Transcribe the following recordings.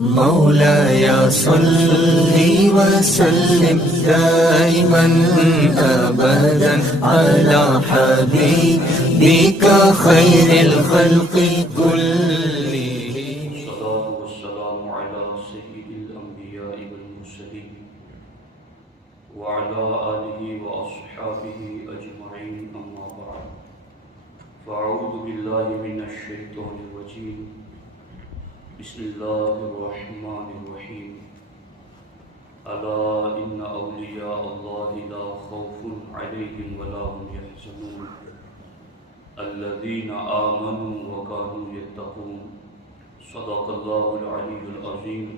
مولاي صل وسلم دائما أبدا على حبيبك خير الخلق كلهم. الصلاة والسلام على سيد الأنبياء والمرسلين وعلى آله وأصحابه أجمعين، أما بعد، فأعوذ بالله من الشيطان الرجيم. بسم الله الرحمن الرحيم. ألا إن أولياء الله لا خوف عليهم ولا هم يحزنون الذين آمنوا وكانوا يتقون. صدق الله العلي العظيم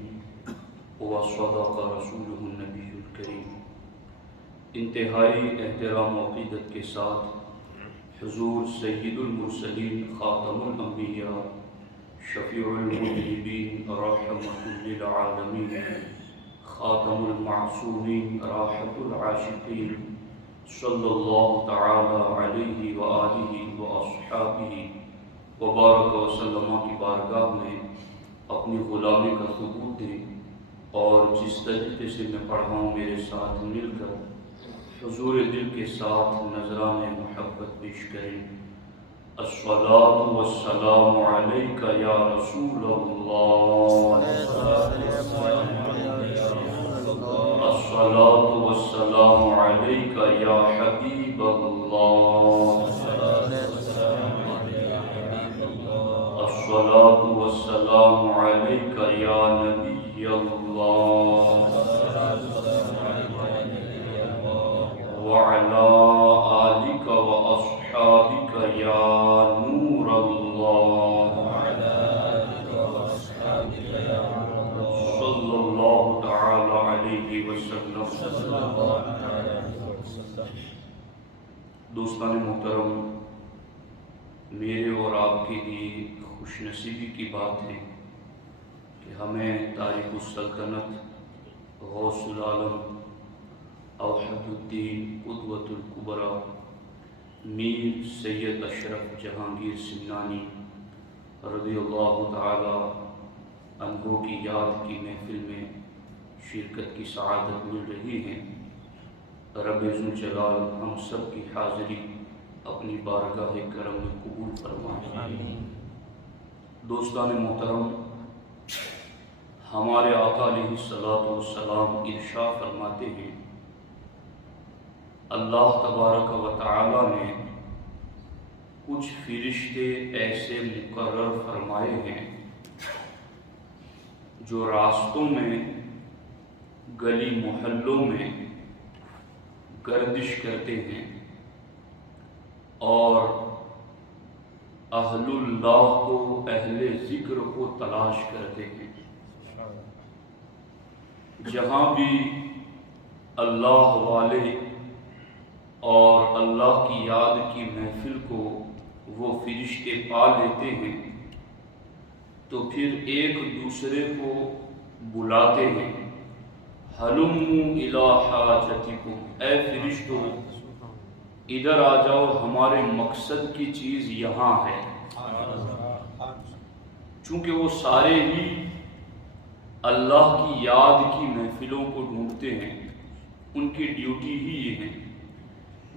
وصدق رسوله النبي الكريم. انتہائی احترام و عقیدت کے ساتھ حضور سید المرسلین خاتم الانبیاء شفیع المذنبین رحمۃ للعالمین خاتم المعصومین راحت العاشقین صلی اللہ تعالی علیہ وآلہ واصحابہ وبارک وسلم کی بارگاہ میں اپنی غلامی کا ثبوت دیں، اور جس طریقے سے میں پڑھا ہوں میرے ساتھ مل کر حضور دل کے ساتھ نذران محبت پیش کریں. الصلاۃ والسلام علیک یا رسول اللہ، الصلاۃ والسلام علیک یا حبیب اللہ، الصلاۃ والسلام علیک یا نبی اللہ وعلى آلك وأصحابك يا نور الله صلى الله تعالى عليه وسلم. دوستان محترم، میرے اور آپ کے لیے خوش نصیبی کی بات ہے کہ ہمیں تاریخ السلطنت غوث العالم اوحد الدین قدوۃ الکبریٰ میر سید اشرف جہانگیر سمنانی رضی اللہ تعالی عنہ کی یاد کی محفل میں شرکت کی سعادت مل رہی ہے. رب ذوالجلال ہم سب کی حاضری اپنی بارگاہ کرم میں قبول فرمائے. دوستان محترم، ہمارے آقا علیہ الصلوۃ والسلام ارشاد فرماتے ہیں، اللہ تبارک و تعالی نے کچھ فرشتے ایسے مقرر فرمائے ہیں جو راستوں میں، گلی محلوں میں گردش کرتے ہیں اور اہل اللہ کو، اہل ذکر کو تلاش کرتے ہیں. جہاں بھی اللہ والے اور اللہ کی یاد کی محفل کو وہ فرشتے پا لیتے ہیں تو پھر ایک دوسرے کو بلاتے ہیں، ہلموا الی حاجتکم، اے فرشتو ادھر آ جاؤ، ہمارے مقصد کی چیز یہاں ہے. چونکہ وہ سارے ہی اللہ کی یاد کی محفلوں کو ڈھونڈتے ہیں، ان کی ڈیوٹی ہی یہ ہے.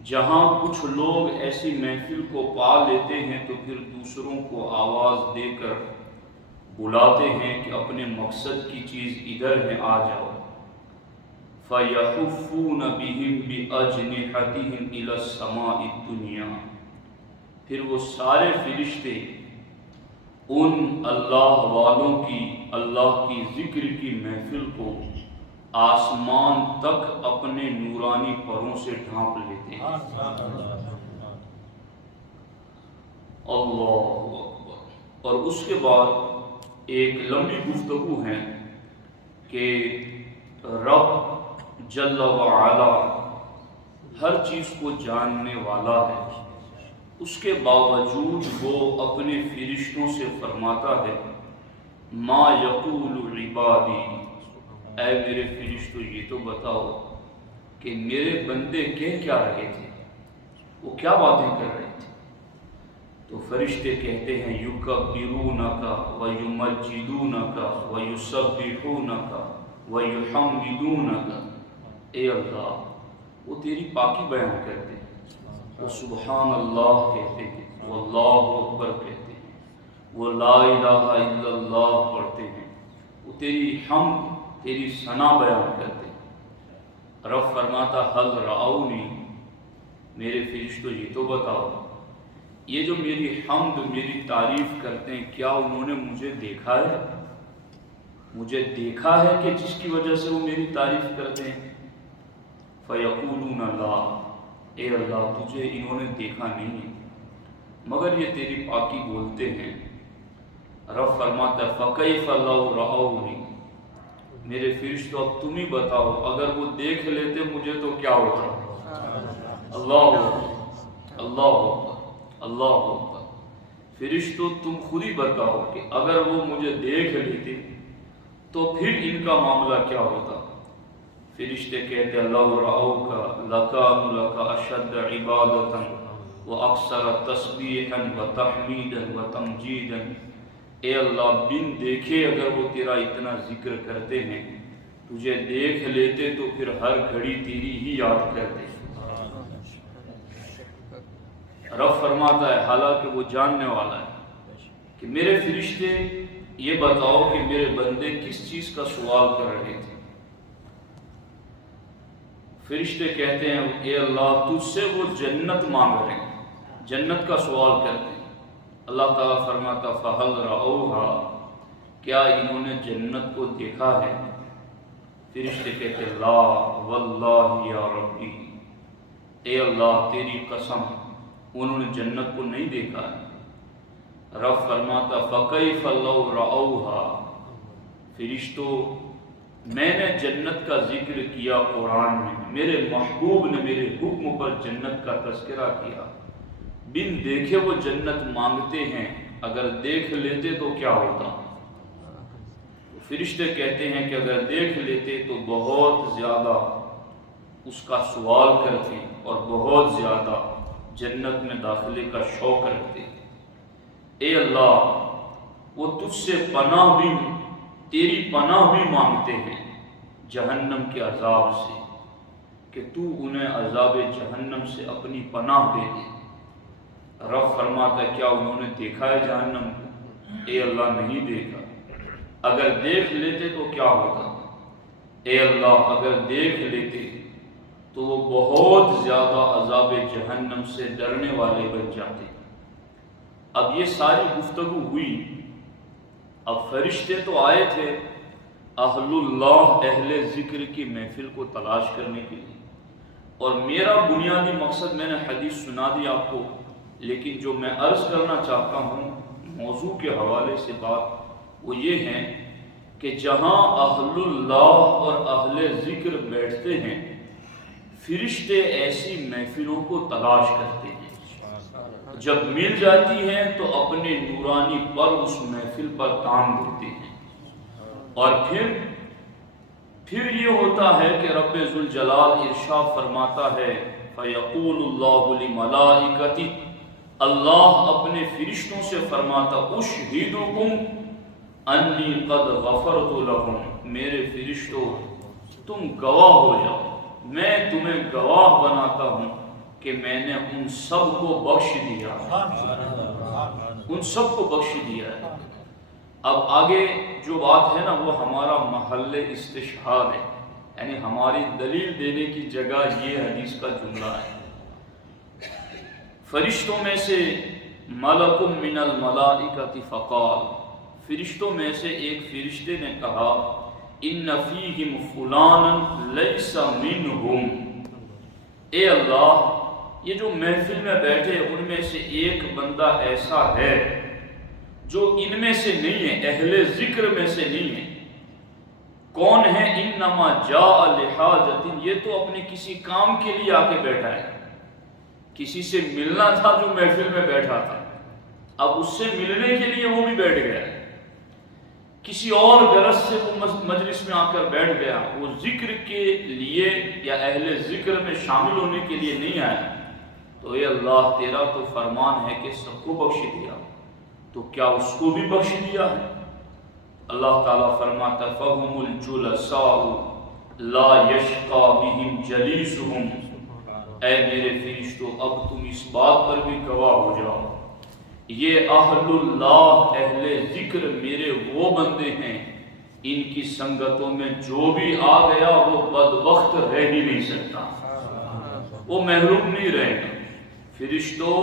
جہاں کچھ لوگ ایسی محفل کو پا لیتے ہیں تو پھر دوسروں کو آواز دے کر بلاتے ہیں کہ اپنے مقصد کی چیز ادھر ہے، آ جاؤ. فَيَحُفُّونَ بِهِمْ بِأَجْنِحَتِهِمْ إِلَى السَّمَاءِ الدُّنْيَا، پھر وہ سارے فرشتے ان اللہ والوں کی، اللہ کی ذکر کی محفل کو آسمان تک اپنے نورانی پروں سے ڈھانپ لیتے ہیں. اللہ اکبر. اور اس کے بعد ایک لمبی گفتگو ہے کہ رب جل وعلا ہر چیز کو جاننے والا ہے، اس کے باوجود وہ اپنے فرشتوں سے فرماتا ہے، ما یقول عبادی، اے میرے فرشتوں یہ تو بتاؤ کہ میرے بندے کہہ کیا رہے تھے، وہ کیا باتیں کر رہے تھے. تو فرشتے کہتے ہیں یکبرونک ویمجدونک ویسبحونک ویحمدونک، اے اللہ وہ تیری پاکی بیان کرتے ہیں، وہ سبحان اللہ کہتے ہیں، وہ اللہ اکبر کہتے ہیں، وہ لا الہ الا اللہ پڑھتے ہیں، وہ تیری حمد تیری ثنا بیان کرتے ہیں۔ رب فرماتا حل رعونی، میرے فرشتوں یہ تو بتاؤ، یہ جو میری حمد میری تعریف کرتے ہیں کیا انہوں نے مجھے دیکھا ہے؟ مجھے دیکھا ہے کہ جس کی وجہ سے وہ میری تعریف کرتے ہیں؟ فیقولون لا، اے اللہ تجھے انہوں نے دیکھا نہیں ہے مگر یہ تیری پاکی بولتے ہیں۔ رب فرماتا ہے فکیف لو رعونی، میرے فرشتوں اب تم ہی بتاؤ اگر وہ دیکھ لیتے مجھے تو کیا ہوتا؟ اللہ اکبر، اللہ اکبر، اللہ اکبر۔ فرشتوں تم خود ہی بتاؤ کہ اگر وہ مجھے دیکھ لیتے تو پھر ان کا معاملہ کیا ہوتا؟ فرشتے کہتے لو رعوک لکانوا لک اشد عبادۃ واکثر تسبیحا وتحمیدا وتمجیدا، اے اللہ بن دیکھے اگر وہ تیرا اتنا ذکر کرتے ہیں، تجھے دیکھ لیتے تو پھر ہر گھڑی تیری ہی یاد کرتے۔ رب فرماتا ہے حالانکہ وہ جاننے والا ہے کہ میرے فرشتے یہ بتاؤ کہ میرے بندے کس چیز کا سوال کر رہے تھے۔ فرشتے کہتے ہیں اے اللہ تجھ سے وہ جنت مانگ رہے ہیں، جنت کا سوال کرتے ہیں۔ اللہ تعالیٰ فرماتا فہل رعوہا، کیا انہوں نے جنت کو دیکھا ہے؟ فرشتے کہتے لا واللہ یا ربی، اے اللہ تیری قسم انہوں نے جنت کو نہیں دیکھا ہے۔ رب فرماتا فکیف لو رعوہا، فرشتوں میں نے جنت کا ذکر کیا قرآن میں، میرے محبوب نے میرے حکم پر جنت کا تذکرہ کیا، بن دیکھے وہ جنت مانگتے ہیں، اگر دیکھ لیتے تو کیا ہوتا؟ فرشتے کہتے ہیں کہ اگر دیکھ لیتے تو بہت زیادہ اس کا سوال کرتے اور بہت زیادہ جنت میں داخلے کا شوق رکھتے۔ اے اللہ وہ تجھ سے پناہ بھی، تیری پناہ بھی مانگتے ہیں جہنم کے عذاب سے، کہ تو انہیں عذاب جہنم سے اپنی پناہ دے دے۔ رب فرماتا ہے کیا انہوں نے دیکھا ہے جہنم کو؟ اے اللہ نہیں دیکھا، اگر دیکھ لیتے تو کیا ہوتا؟ اے اللہ اگر دیکھ لیتے تو وہ بہت زیادہ عذاب جہنم سے ڈرنے والے بن جاتے۔ اب یہ ساری گفتگو ہوئی، اب فرشتے تو آئے تھے اہل اللہ اہل ذکر کی محفل کو تلاش کرنے کے لیے، اور میرا بنیادی مقصد میں نے حدیث سنا دی آپ کو، لیکن جو میں عرض کرنا چاہتا ہوں موضوع کے حوالے سے بات وہ یہ ہے کہ جہاں اہل اللہ اور اہل ذکر بیٹھتے ہیں فرشتے ایسی محفلوں کو تلاش کرتے ہیں، جب مل جاتی ہیں تو اپنے نورانی پر اس محفل پر تان دیتے ہیں، اور پھر یہ ہوتا ہے کہ رب ذوالجلال ارشاد فرماتا ہے فیقول اللہ لملائکتی، اللہ اپنے فرشتوں سے فرماتا اشہدکم انی قد غفرت لکم، میرے فرشتوں تم گواہ ہو جاؤ، میں تمہیں گواہ بناتا ہوں کہ میں نے ان سب کو بخش دیا، ان سب کو بخش دیا ہے۔ اب آگے جو بات ہے نا وہ ہمارا محل استشہاد ہے، یعنی ہماری دلیل دینے کی جگہ یہ حدیث کا جملہ ہے۔ فرشتوں میں سے ملک من الملائکۃ فقال، فرشتوں میں سے ایک فرشتے نے کہا ان فیہم فلانا لیس منہم، اے اللہ یہ جو محفل میں بیٹھے ان میں سے ایک بندہ ایسا ہے جو ان میں سے نہیں ہے، اہل ذکر میں سے نہیں ہے۔ کون ہے؟ انما جاء لحاجۃ، یہ تو اپنے کسی کام کے لیے آ کے بیٹھا ہے، کسی سے ملنا تھا جو محفل میں بیٹھا تھا، اب اس سے ملنے کے لیے وہ بھی بیٹھ گیا، کسی اور غرض سے وہ مجلس میں آ کر بیٹھ گیا، وہ ذکر کے لیے یا اہل ذکر میں شامل ہونے کے لیے نہیں آیا۔ تو اے اللہ تیرا تو فرمان ہے کہ سب کو بخش دیا، تو کیا اس کو بھی بخش دیا ہے؟ اللہ تعالیٰ فرماتا فَهُمُ الْجُلَسَاءُ لَا يَشْقَى بِهِمْ جَلِيسُهُمْ، اے میرے فرشتوں اب تم اس بات پر بھی گواہ ہو جاؤ، یہ اہل اللہ اہل ذکر میرے وہ بندے ہیں ان کی سنگتوں میں جو بھی آ گیا وہ بدبخت رہ ہی نہیں سکتا، وہ محروم نہیں رہے گا۔ فرشتوں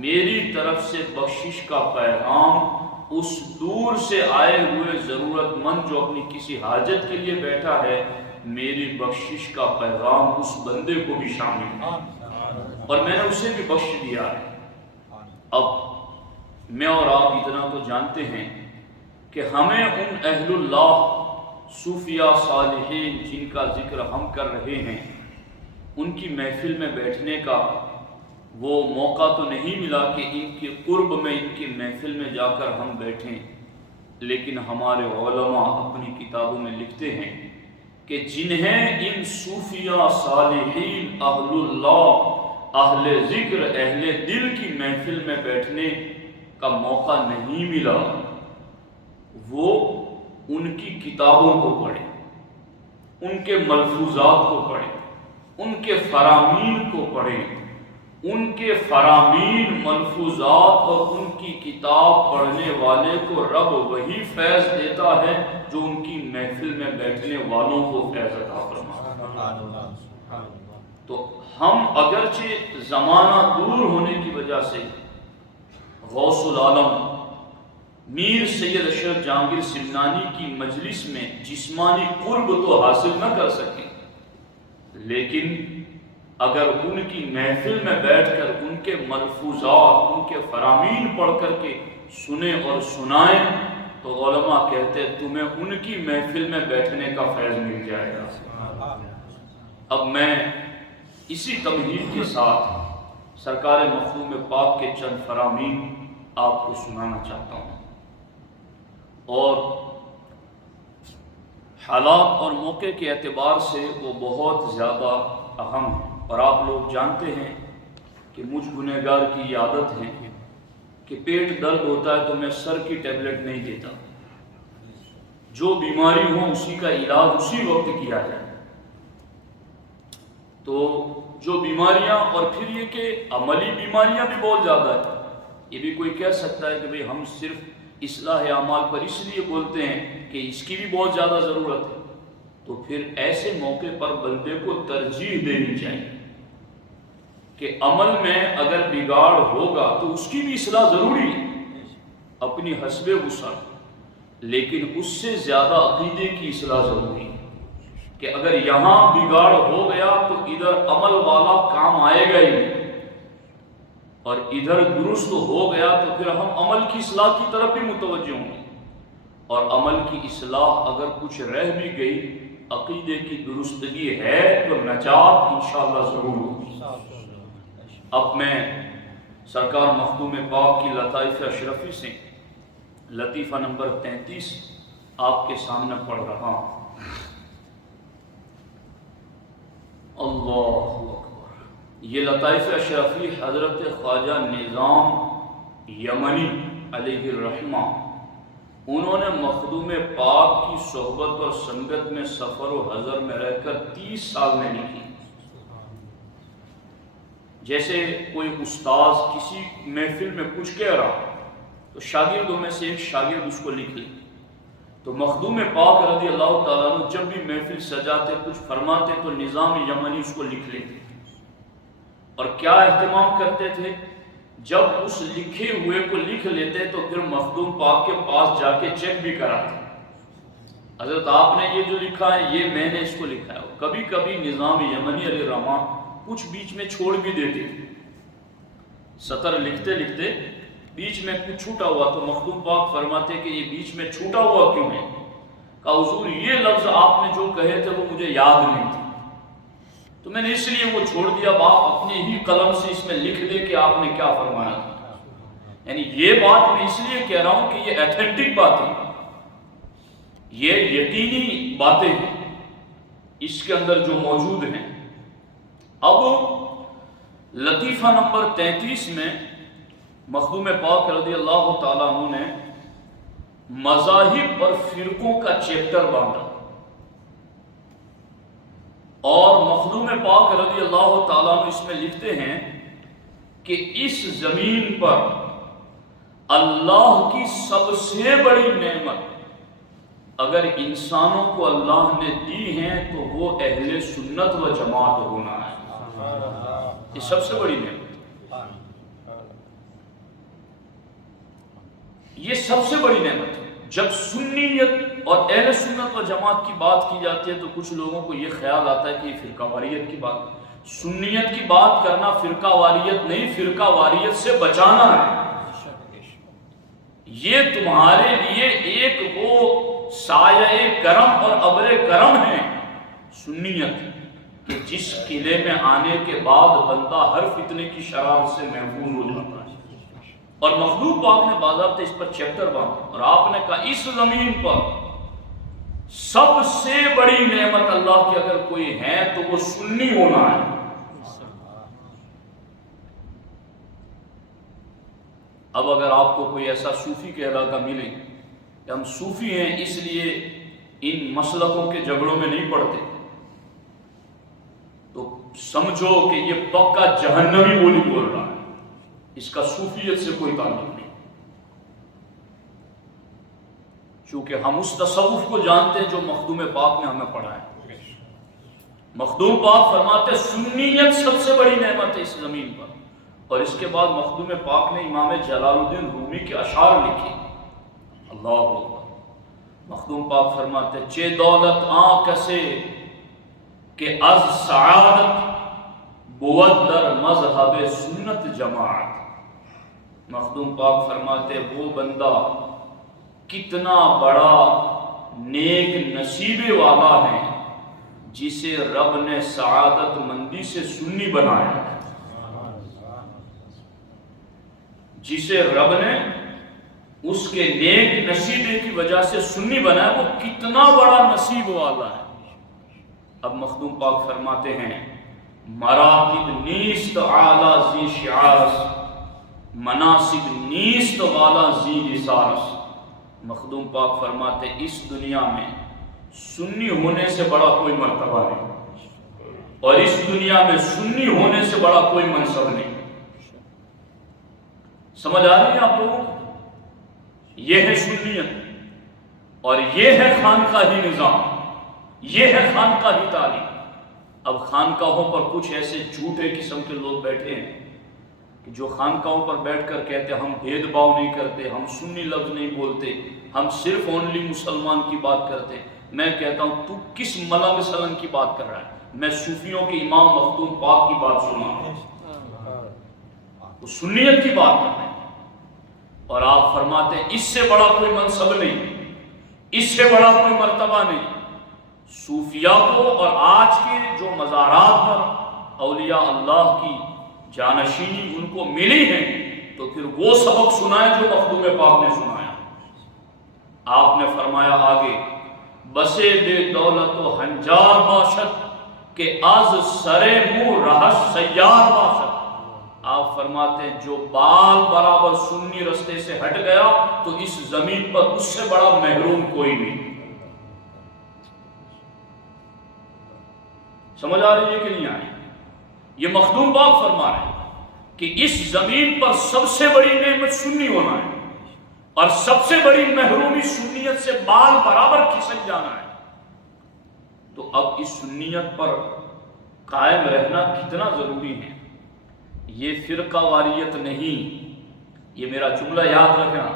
میری طرف سے بخشش کا پیغام اس دور سے آئے ہوئے ضرورت مند جو اپنی کسی حاجت کے لیے بیٹھا ہے، میری بخشش کا پیغام اس بندے کو بھی شامل ہے اور میں نے اسے بھی بخش دیا ہے۔ اب میں اور آپ اتنا تو جانتے ہیں کہ ہمیں ان اہل اللہ صوفیاء صالحین جن کا ذکر ہم کر رہے ہیں ان کی محفل میں بیٹھنے کا وہ موقع تو نہیں ملا کہ ان کے قرب میں ان کی محفل میں جا کر ہم بیٹھیں، لیکن ہمارے علماء اپنی کتابوں میں لکھتے ہیں کہ جنہیں ان صوفیاء صالحین اہل اللہ اہل ذکر اہل دل کی محفل میں بیٹھنے کا موقع نہیں ملا، وہ ان کی کتابوں کو پڑھیں، ان کے ملفوظات کو پڑھیں، ان کے فرامین کو پڑھیں، ان کے فرامین ملفوظات اور ان کی کتاب پڑھنے والے کو رب وہی فیض دیتا ہے جو ان کی محفل میں بیٹھنے والوں کو فیض عطا فرماتا ہے۔ تو ہم اگرچہ زمانہ دور ہونے کی وجہ سے غوث العالم میر سید اشرف جہانگیر سمنانی کی مجلس میں جسمانی قرب تو حاصل نہ کر سکے، لیکن اگر ان کی محفل میں بیٹھ کر ان کے ملفوظات ان کے فرامین پڑھ کر کے سنیں اور سنائیں تو علماء کہتے ہیں تمہیں ان کی محفل میں بیٹھنے کا فیض مل جائے گا۔ اب میں اسی تمہید کے ساتھ سرکار مخدوم پاک کے چند فرامین آپ کو سنانا چاہتا ہوں، اور حالات اور موقع کے اعتبار سے وہ بہت زیادہ اہم ہیں، اور آپ لوگ جانتے ہیں کہ مجھ گنہگار کی یہ عادت ہے کہ پیٹ درد ہوتا ہے تو میں سر کی ٹیبلٹ نہیں دیتا، جو بیماری ہو اسی کا علاج اسی وقت کیا جائے۔ تو جو بیماریاں اور پھر یہ کہ عملی بیماریاں بھی بہت زیادہ ہیں، یہ بھی کوئی کہہ سکتا ہے کہ بھئی ہم صرف اصلاح اعمال پر اس لیے بولتے ہیں کہ اس کی بھی بہت زیادہ ضرورت ہے، تو پھر ایسے موقع پر بندے کو ترجیح دینی چاہیے کہ عمل میں اگر بگاڑ ہوگا تو اس کی بھی اصلاح ضروری ہے اپنی حسب وسعت، لیکن اس سے زیادہ عقیدے کی اصلاح ضروری ہے کہ اگر یہاں بگاڑ ہو گیا تو ادھر عمل والا کام آئے گا ہی نہیں، اور ادھر درست ہو گیا تو پھر ہم عمل کی اصلاح کی طرف بھی متوجہ ہوں گے، اور عمل کی اصلاح اگر کچھ رہ بھی گئی عقیدے کی درستگی ہے تو نجات انشاءاللہ ضرور ہوگی۔ اب میں سرکار مخدوم پاک کی لطائف اشرفی سے لطیفہ نمبر 33 آپ کے سامنے پڑھ رہا ہوں۔ اللہ اکبر۔ یہ لطائف اشرفی حضرت خواجہ نظام یمنی علیہ الرحمہ انہوں نے مخدوم پاک کی صحبت اور سنگت میں سفر و حضر میں رہ کر 30 سال میں لکھی۔ جیسے کوئی استاذ کسی محفل میں کچھ کہہ رہا تو شاگردوں میں سے ایک شاگرد اس کو لکھ لے، تو مخدوم پاک رضی اللہ تعالیٰ عنہ جب بھی محفل سجاتے کچھ فرماتے تو نظام یمنی اس کو لکھ لیتے، اور کیا اہتمام کرتے تھے، جب اس لکھے ہوئے کو لکھ لیتے تو پھر مخدوم پاک کے پاس جا کے چیک بھی کراتے، حضرت آپ نے یہ جو لکھا ہے یہ میں نے اس کو لکھا ہے۔ کبھی کبھی نظام یمنی علیہ الرحمہ کچھ بیچ میں چھوڑ بھی دیتے، سطر لکھتے لکھتے بیچ میں کچھ چھوٹا ہوا تو مخدوم پاک فرماتے کہ یہ بیچ میں چھوٹا ہوا کیوں ہے؟ کہا حضور یہ لفظ آپ نے جو کہے تھے وہ مجھے یاد نہیں تھے، تو میں نے اس لیے وہ چھوڑ دیا، آپ اپنے ہی قلم سے اس میں لکھ دے کہ آپ نے کیا فرمایا تھا۔ یعنی یہ بات میں اس لیے کہہ رہا ہوں کہ یہ ایتھنٹک باتیں، یہ یقینی باتیں ہیں اس کے اندر جو موجود ہیں۔ اب لطیفہ نمبر 33 میں مخدوم پاک رضی اللہ تعالیٰ عنہ نے مذاہب اور فرقوں کا چیپٹر باندھا، اور مخدوم پاک رضی اللہ تعالیٰ عنہ اس میں لکھتے ہیں کہ اس زمین پر اللہ کی سب سے بڑی نعمت اگر انسانوں کو اللہ نے دی ہیں تو وہ اہل سنت و جماعت ہونا ہے۔ یہ سب سے بڑی نعمت، یہ سب سے بڑی نعمت ہے۔ جب سنیت اور اہل سنت و جماعت کی بات کی جاتی ہے تو کچھ لوگوں کو یہ خیال آتا ہے کہ یہ فرقہ واریت کی بات ہے۔ سنیت کی بات کرنا فرقہ واریت نہیں، فرقہ واریت سے بچانا ہے۔ یہ تمہارے لیے ایک وہ سایہ کرم اور ابر کرم ہے سنیت، کہ جس قلعے میں آنے کے بعد بندہ ہر فتنے کی شرارت سے محفوظ ہو جاتا ہے۔ اور مخدوم پاک نے باضابطہ اس پر چیپٹر باندھا، اور آپ نے کہا اس زمین پر سب سے بڑی نعمت اللہ کی اگر کوئی ہے تو وہ سنی ہونا ہے۔ اب اگر آپ کو کوئی ایسا صوفی کہلاتا ملے کہ ہم صوفی ہیں اس لیے ان مسلکوں کے جھگڑوں میں نہیں پڑتے، تو سمجھو کہ یہ پکا جہنمی بولی بول رہا ہے، اس کا صوفیت سے کوئی تعلق نہیں، چونکہ ہم اس تصوف کو جانتے ہیں جو مخدوم پاک نے ہمیں پڑھا ہے۔ مخدوم پاک فرماتے سنیت سب سے بڑی نعمت ہے اس زمین پر، اور اس کے بعد مخدوم پاک نے امام جلال الدین رومی کے اشعار لکھے۔ اللہ اکبر۔ مخدوم پاک فرماتے چے دولت آن کسے کہ از سعادت بود در مذہب سنت جماعت۔ مخدوم پاک فرماتے وہ بندہ کتنا بڑا نیک نصیبے والا ہے جسے رب نے سعادت مندی سے سنی بنایا ہے، جسے رب نے اس کے نیک نصیبے کی وجہ سے سنی بنایا، وہ کتنا بڑا نصیب والا ہے۔ اب مخدوم پاک فرماتے ہیں مراتب نیست اعلی زی شعارس، مناسب نیست والا زی لسارس۔ مخدوم پاک فرماتے اس دنیا میں سنی ہونے سے بڑا کوئی مرتبہ نہیں، اور اس دنیا میں سنی ہونے سے بڑا کوئی منصب نہیں۔ سمجھ آ رہی ہے آپ لوگوں کو؟ یہ ہے سنیت، اور یہ ہے خانقاہی نظام، یہ ہے خانقاہی تعلیم۔ اب خانقاہوں پر کچھ ایسے جھوٹے قسم کے لوگ بیٹھے ہیں کہ جو خانقاہوں پر بیٹھ کر کہتے ہم بھید بھاؤ نہیں کرتے، ہم سنی لفظ نہیں بولتے، ہم صرف اونلی مسلمان کی بات کرتے۔ میں کہتا ہوں تو کس ملنگ سلنگ کی بات کر رہا ہے؟ میں صوفیوں کے امام مخدوم پاک کی بات سنا رہا ہوں، وہ سنیت کی بات کر رہے ہیں، اور آپ فرماتے ہیں اس سے بڑا کوئی منصب نہیں، اس سے بڑا کوئی مرتبہ نہیں۔ صوفیاء کو اور آج کے جو مزارات پر اولیاء اللہ کی جانشینی ان کو ملی ہے تو پھر وہ سبق سنائے جو مخدوم پاک نے سنایا۔ آپ نے فرمایا آگے بسے بے دولت و ہنجار باشد کہ از سرے منہ رہس سیار باشد۔ آپ فرماتے ہیں جو بال برابر سنی رستے سے ہٹ گیا تو اس زمین پر اس سے بڑا محروم کوئی نہیں۔ سمجھ آ رہی ہے کہ نہیں آ رہی؟ یہ مخدوم پاک فرما رہے ہیں کہ اس زمین پر سب سے بڑی نعمت سنی ہونا ہے، اور سب سے بڑی محرومی سنیت سے بال برابر کھسک جانا ہے۔ تو اب اس سنیت پر قائم رہنا کتنا ضروری ہے۔ یہ فرقہ واریت نہیں، یہ میرا جملہ یاد رکھنا،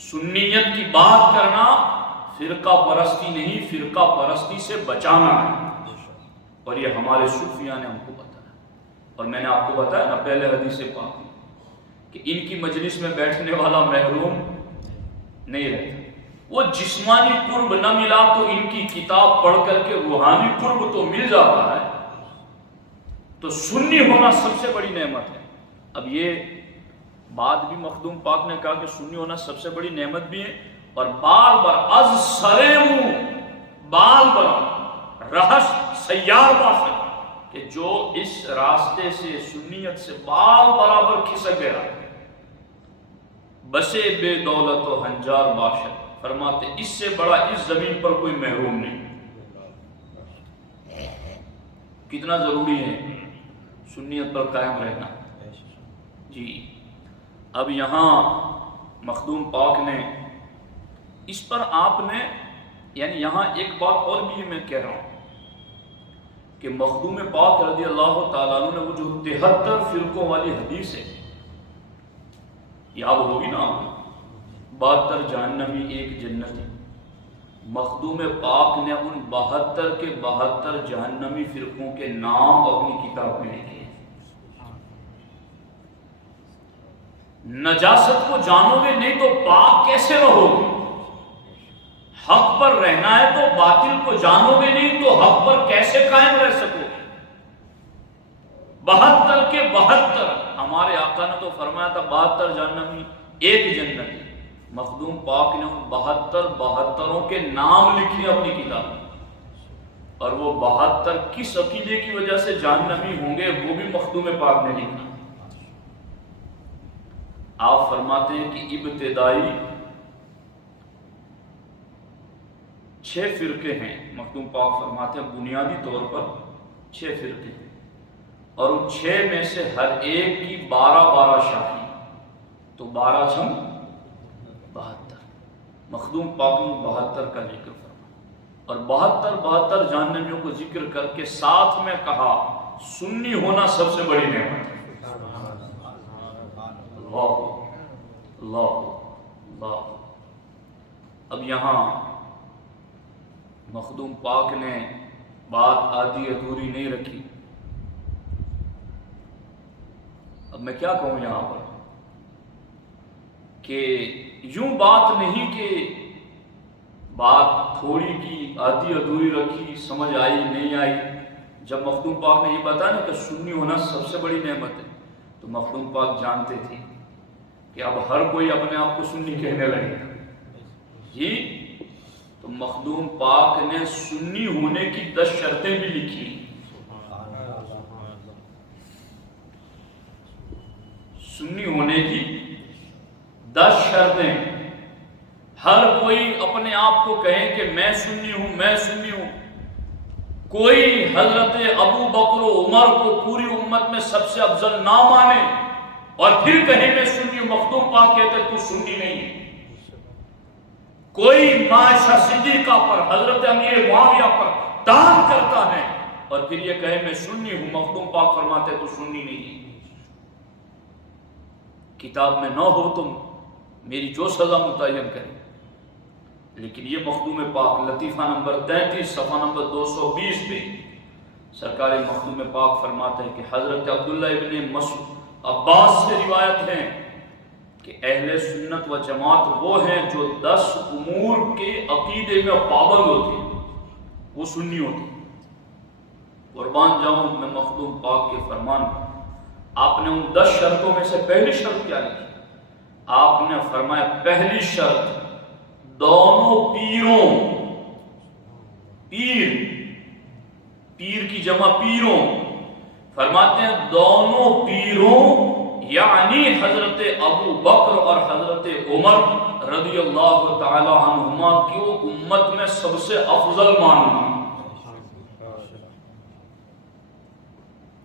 سنیت کی بات کرنا فرقہ پرستی نہیں، فرقہ پرستی سے بچانا ہے، اور یہ ہمارے صوفیاء نے ہم کو بتایا۔ اور میں نے آپ کو بتایا نا پہلے حدیث پاک کہ ان کی مجلس میں بیٹھنے والا محروم نہیں رہتا۔ وہ جسمانی قرب نہ ملا تو ان کی کتاب پڑھ کر کے روحانی قرب تو مل جاتا ہے۔ تو سنی ہونا سب سے بڑی نعمت ہے۔ اب یہ بات بھی مخدوم پاک نے کہا کہ سنی ہونا سب سے بڑی نعمت بھی ہے، اور بار بار از سرے منہ بال بر رہس سیار باشد، کہ جو اس راستے سے سنیت سے بال برابر کھسک گیا بسے بے دولت و ہنجار باشد، فرماتے اس سے بڑا اس زمین پر کوئی محروم نہیں۔ کتنا ضروری ہے سنیت پر قائم رہنا۔ جی اب یہاں مخدوم پاک نے اس پر آپ نے یعنی یہاں ایک بات اور بھی میں کہہ رہا ہوں کہ مخدوم پاک رضی اللہ تعالیٰ عنہ نے وہ جو 73 فرقوں والی حدیث ہے یاد ہوگی نا، 72 جہنمی 1 جنتی، مخدوم پاک نے ان 72 کے 72 جہنمی فرقوں کے نام اپنی کتاب میں لکھے۔ نجاست کو جانو گے نہیں تو پاک کیسے رہو گے؟ حق پر رہنا ہے تو باطل کو جانو گے نہیں تو حق پر کیسے قائم رہ سکو گے؟ 72 کے 72 ہمارے آقا نے تو فرمایا تھا 72 جہنمی 1 جنتی، مخدوم پاک نے ان 72 کے نام لکھے اپنی کتاب میں، اور وہ 72 کس عقیدے کی وجہ سے جہنمی ہوں گے وہ بھی مخدوم پاک نے لکھا۔ آپ فرماتے ہیں کہ ابتدائی 6 فرقے ہیں، مخدوم پاک فرماتے ہیں بنیادی طور پر 6 فرقے ہیں، اور ان 6 میں سے ہر ایک کی 12 شاخیں، تو 12 چھم 72، مخدوم پاک نے 72 کا ذکر فرمایا، اور 72 جہنمیوں کو ذکر کر کے ساتھ میں کہا سنی ہونا سب سے بڑی نعمت ہے۔ اللہ۔ اب یہاں مخدوم پاک نے بات آدھی ادھوری نہیں رکھی۔ اب میں کیا کہوں یہاں پر کہ یوں بات نہیں کہ بات تھوڑی کی آدھی ادھوری رکھی، سمجھ آئی نہیں آئی۔ جب مخدوم پاک نے یہ بتایا نا کہ سنی ہونا سب سے بڑی نعمت ہے، تو مخدوم پاک جانتے تھے کہ اب ہر کوئی اپنے آپ کو سنی کہنے لگے جی، تو مخدوم پاک نے سنی ہونے کی 10 شرطیں بھی لکھی۔ سنی ہونے کی 10 شرطیں، ہر کوئی اپنے آپ کو کہے کہ میں سنی ہوں، میں سنی ہوں۔ کوئی حضرت ابو بکر و عمر کو پوری امت میں سب سے افضل نہ مانے اور پھر کہیں میں سنی ہوں، مخدوم پاک کہتے تو سنی نہیں ہے۔ کوئی عائشہ صدیقہ پر، حضرت امیر معاویہ پر دان کرتا ہے اور پھر یہ کہے میں سنی ہوں، مخدوم پاک فرماتے تو سنی نہیں ہے۔ کتاب میں نہ ہو تم میری جو سزا متعین کرے، لیکن یہ مخدوم پاک لطیفہ نمبر 33 صفحہ نمبر 220 پہ سرکار مخدوم پاک فرماتے ہیں کہ حضرت عبداللہ ابن مسعود عباس سے روایت ہے کہ اہل سنت و جماعت وہ ہیں جو 10 امور کے عقیدے میں پابند ہوتے ہیں، وہ سنی ہوتے ہیں۔ قربان جاؤں میں مخدوم پاک کے فرمان میں، آپ نے ان 10 شرطوں میں سے پہلی شرط کیا لکھی؟ آپ نے فرمایا پہلی شرط دونوں پیروں، پیر کی جمع پیروں، فرماتے ہیں دونوں پیروں یعنی حضرت ابو بکر اور حضرت عمر رضی اللہ تعالی عنہما کو امت میں سب سے افضل ماننا۔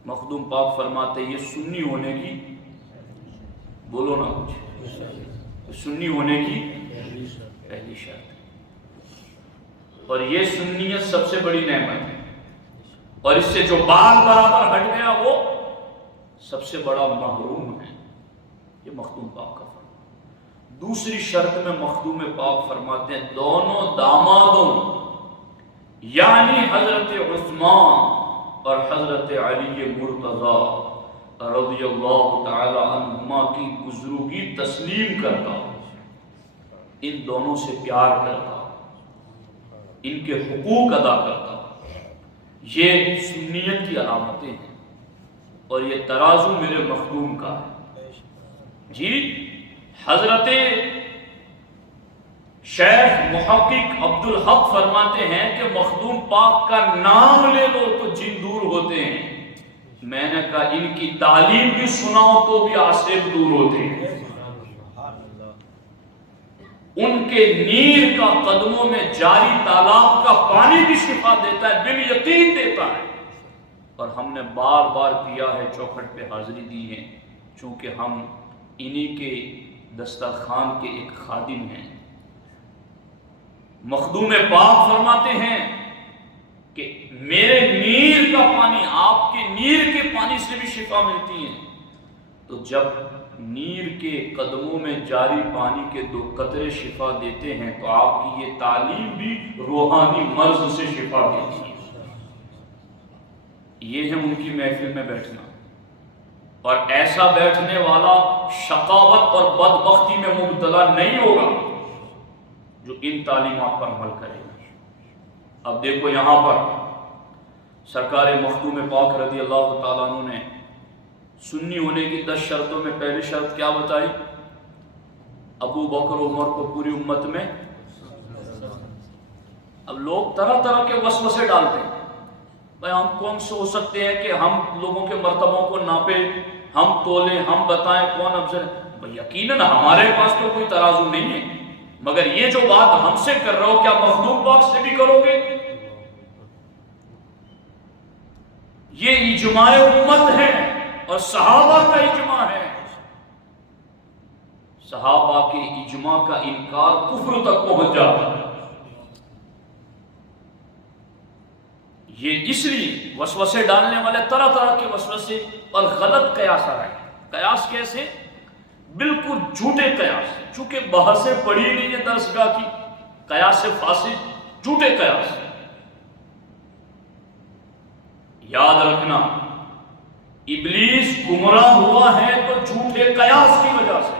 مخدوم پاک فرماتے ہیں یہ سنی ہونے کی، بولو نا کچھ، سنی ہونے کی پہلی شرط، اور یہ سنیت سب سے بڑی نعمت ہے، اور اس سے جو بال برابر ہٹ گیا وہ سب سے بڑا محروم ہے۔ یہ مخدوم پاک کا فرمان۔ دوسری شرط میں مخدوم پاک فرماتے ہیں دونوں دامادوں یعنی حضرت عثمان اور حضرت علی مرتضی رضی اللہ تعالی عنہما کی بزرگی تسلیم کرتا، ان دونوں سے پیار کرتا، ان کے حقوق ادا کرتا۔ یہ سنیت کی علامتیں ہیں، اور یہ ترازو میرے مخدوم کا ہے۔ جی حضرت شیخ محقق عبدالحق فرماتے ہیں کہ مخدوم پاک کا نام لے لو تو جن دور ہوتے ہیں. میں نے کہا ان کی تعلیم بھی سناؤ تو بھی عاصب دور ہوتے ہیں. ان کے نیر کا قدموں میں جاری تالاب کا پانی بھی شفا دیتا ہے، بالیقین دیتا ہے. اور ہم نے بار بار پیا ہے، چوکھٹ پہ حاضری دی ہے، چونکہ ہم انہی کے دسترخوان کے ایک خادم ہیں. مخدوم پاک فرماتے ہیں کہ میرے نیر کا پانی، آپ کے نیر کے پانی سے بھی شفا ملتی ہے. تو جب نیر کے قدموں میں جاری پانی کے 2 قطرے شفا دیتے ہیں تو آپ کی یہ تعلیم بھی روحانی مرض سے شفا دیتی ہے. یہ ہے ان کی محفل میں بیٹھنا. اور ایسا بیٹھنے والا شقاوت اور بدبختی میں مبتلا نہیں ہوگا جو ان تعلیمات پر عمل کرے گا. اب دیکھو یہاں پر سرکار مخدوم پاک رضی اللہ تعالیٰ عنہ نے سنی ہونے کی 10 شرطوں میں پہلی شرط کیا بتائی؟ ابو بکر عمر کو پوری امت میں. اب لوگ طرح طرح کے وسوسے ڈالتے ہیں، بھائی ہم کون سے ہو سکتے ہیں کہ ہم لوگوں کے مرتبوں کو ناپے، ہم تولیں، ہم بتائیں کون افضل. بھائی یقیناً ہمارے پاس تو کوئی ترازو نہیں ہے، مگر یہ جو بات ہم سے کر رہے ہو کیا مخدوم پاک سے بھی کرو گے؟ یہ اجماع امت ہے اور صحابہ کا اجماع ہے. صحابہ کے اجماع کا انکار کفر تک پہنچ جاتا ہے. یہ اس لیے وسوسے ڈالنے والے طرح طرح کے وسوسے اور غلط قیاس آ رہے ہیں. قیاس کیسے؟ بالکل جھوٹے قیاس، چونکہ بحثیں پڑھی نہیں ہے درسگاہ کی. قیاس فاسد، جھوٹے قیاس. یاد رکھنا ابلیس گمراہ ہوا ہے تو جھوٹے قیاس کی وجہ سے.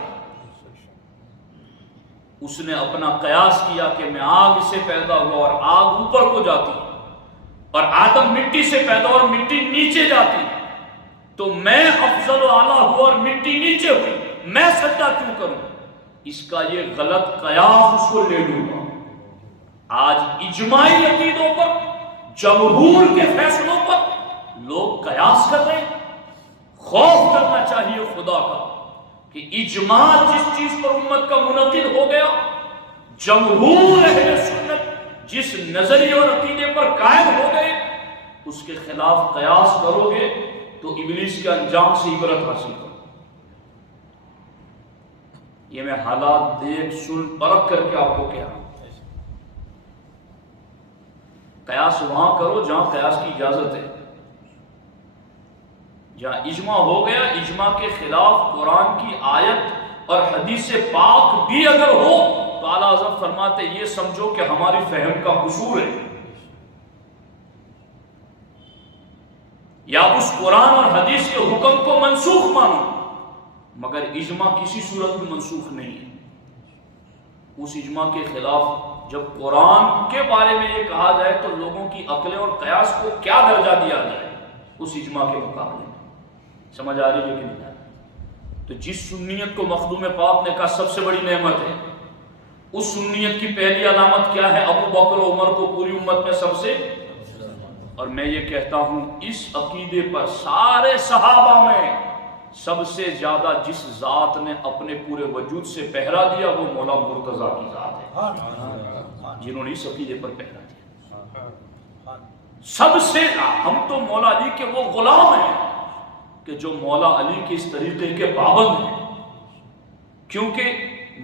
اس نے اپنا قیاس کیا کہ میں آگ سے پیدا ہوا اور آگ اوپر کو جاتی ہے، اور آدم مٹی سے پیدا اور مٹی نیچے جاتی ہے، تو میں افضل و اعلیٰ ہوا اور مٹی نیچے ہوئی، میں سجدہ کیوں کروں؟ اس کا یہ غلط قیاس اس کو لے لوں گا. آج اجماعی عقیدوں پر، جمہور کے فیصلوں پر لوگ قیاس کر رہے ہیں. خوف کرنا چاہیے خدا کا کہ اجماع جس چیز پر امت کا منعقد ہو گیا، جمہور اہل سنت جس نظریے اور عقیدے پر قائم ہو گئے، اس کے خلاف قیاس کرو گے تو ابلیس کے انجام سے عبرت حاصل کرو. یہ میں حالات دیکھ سن پرکھ کر کے آپ کو کہہ رہا ہوں. قیاس وہاں کرو جہاں قیاس کی اجازت ہے. جہاں اجماع ہو گیا، اجماع کے خلاف قرآن کی آیت اور حدیث پاک بھی اگر ہو تو اعلیٰ حضرت فرماتے یہ سمجھو کہ ہماری فہم کا قصور ہے، یا اس قرآن اور حدیث کے حکم کو منسوخ مانو. مگر اجماع کسی صورت میں منسوخ نہیں ہے. اس اجماع کے خلاف جب قرآن کے بارے میں یہ کہا جائے تو لوگوں کی عقلیں اور قیاس کو کیا درجہ دیا جائے اس اجماع کے مقابلے میں. سمجھ آ رہی ہے کہ نہیں آ رہی؟ تو جس سنیت کو مخدوم پاک نے کہا سب سے بڑی نعمت ہے، اس سنیت کی پہلی علامت کیا ہے؟ ابو بکر و عمر کو پوری امت میں سب سے. اور میں یہ کہتا ہوں اس عقیدے پر سارے صحابہ میں سب سے زیادہ جس ذات نے اپنے پورے وجود سے پہرا دیا وہ مولا مرتضیٰ کی ذات ہے، جنہوں نے اس عقیدے پر پہرا دیا. سب سے ہم تو مولا علی کے وہ غلام ہیں کہ جو مولا علی کے اس طریقے کے پابند ہیں، کیونکہ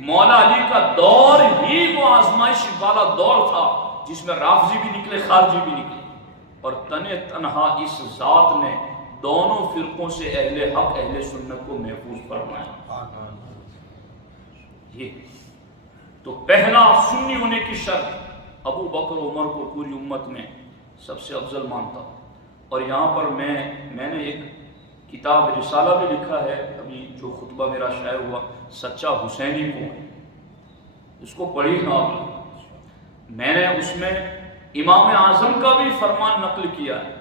مولا علی کا دور ہی وہ آزمائش والا دور تھا جس میں رافضی بھی نکلے، خارجی بھی نکلے، اور تنہا اس ذات نے دونوں فرقوں سے اہل حق اہل سنت کو محفوظ فرمایا. یہ تو پہلا سنی ہونے کی شرط ابو بکر و عمر کو پوری امت میں سب سے افضل مانتا ہوں. اور یہاں پر میں نے ایک کتاب رسالہ بھی لکھا ہے، ابھی جو خطبہ میرا شائع ہوا سچا حسینی کون ہے، اس کو پڑھی آپ. میں نے اس میں امام اعظم کا بھی فرمان نقل کیا ہے